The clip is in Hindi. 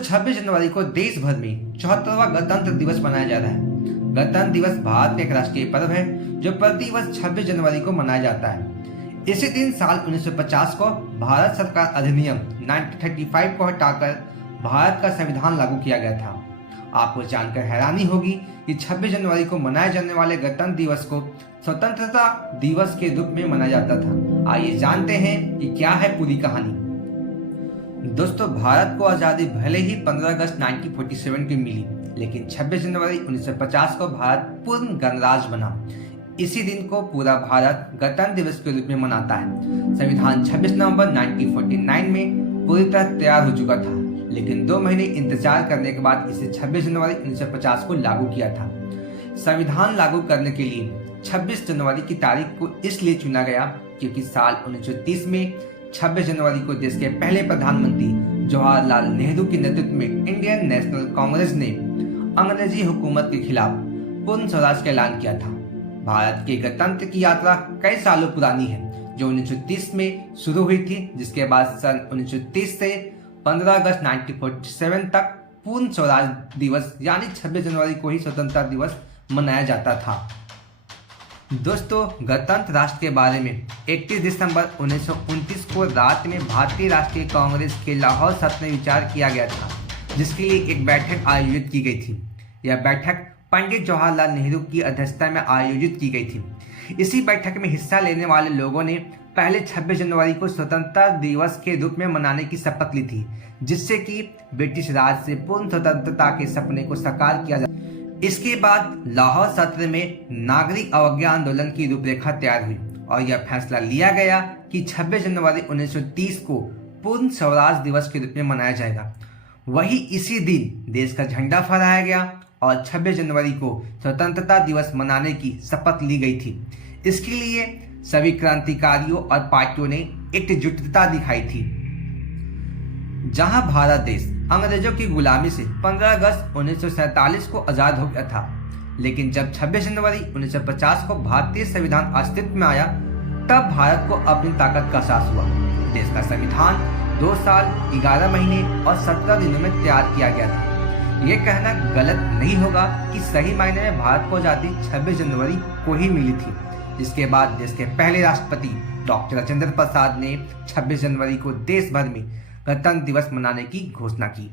26 जनवरी को देश भर में 74वां गणतंत्र दिवस मनाया जा रहा है। गणतंत्र दिवस भारत का एक राष्ट्रीय पर्व है जो प्रति वर्ष 26 जनवरी को मनाया जाता है। इसी दिन साल 1950 को भारत सरकार अधिनियम 1935 को हटाकर भारत का संविधान लागू किया गया था। आपको जानकर हैरानी होगी कि 26 जनवरी को मनाए जाने वाले गणतंत्र दिवस को स्वतंत्रता दिवस के रूप में मनाया जाता था। आइए जानते हैं कि क्या है पूरी कहानी। दोस्तों, भारत को आजादी भले ही 15 अगस्त 1947 की मिली, लेकिन 26 जनवरी 1950 को भारत पूर्ण गणराज्य बना। इसी दिन को पूरा भारत गणतंत्र दिवस के रूप में मनाता है। संविधान 26 नवंबर 1949 में पूरी तरह तैयार हो चुका था, लेकिन 2 महीने इंतजार करने के बाद इसे 26 जनवरी 1950 को लागू किया था। संविधान लागू करने के लिए 26 जनवरी की तारीख को इसलिए चुना गया क्योंकि साल 1930 में 26 जनवरी को देश के पहले प्रधानमंत्री जवाहरलाल नेहरू के नेतृत्व में इंडियन नेशनल कांग्रेस ने अंग्रेजी हुकूमत के खिलाफ पूर्ण स्वराज का ऐलान किया था। भारत के गणतंत्र की यात्रा कई सालों पुरानी है, जो 1930 में शुरू हुई थी, जिसके बाद सन 1930 से 15 अगस्त 1947 तक पूर्ण स्वराज दिवस यानी 26 जनवरी को ही स्वतंत्रता दिवस मनाया जाता था। दोस्तों, गणतंत्र राष्ट्र के बारे में 31 दिसंबर 1929 को रात में भारतीय राष्ट्रीय कांग्रेस के लाहौर सत्र में विचार किया गया था, जिसके लिए एक बैठक आयोजित की गई थी। यह बैठक पंडित जवाहरलाल नेहरू की अध्यक्षता में आयोजित की गई थी। इसी बैठक में हिस्सा लेने वाले लोगों ने पहले 26 जनवरी को स्वतंत्रता दिवस के रूप में मनाने की शपथ ली थी, जिससे कि ब्रिटिश राज से पूर्ण स्वतंत्रता के सपने को साकार किया जा। इसके बाद लाहौर सत्र में नागरिक अवज्ञा आंदोलन की रूपरेखा तैयार हुई और यह फैसला लिया गया कि 26 जनवरी 1930 को पूर्ण स्वराज दिवस के रूप में मनाया जाएगा। वही इसी दिन देश का झंडा फहराया गया और 26 जनवरी को स्वतंत्रता दिवस मनाने की शपथ ली गई थी। इसके लिए सभी क्रांतिकारियों और पार्टियों ने एकजुटता दिखाई थी। जहां भारत देश अंग्रेजों की गुलामी से 15 अगस्त 1947 को आजाद हो गया था, लेकिन जब 26 जनवरी 1950 को भारतीय संविधान अस्तित्व में आया, तब भारत को अपनी ताकत का एहसास हुआ। देश का संविधान 2 साल 11 महीने और 17 दिनों में तैयार किया गया था। ये कहना गलत नहीं होगा कि सही मायने में भारत को आजादी 26 जनवरी को ही मिली थी। इसके बाद देश के पहले राष्ट्रपति डॉक्टर राजेंद्र प्रसाद ने 26 जनवरी को देश भर में गणतंत्र दिवस मनाने की घोषणा की।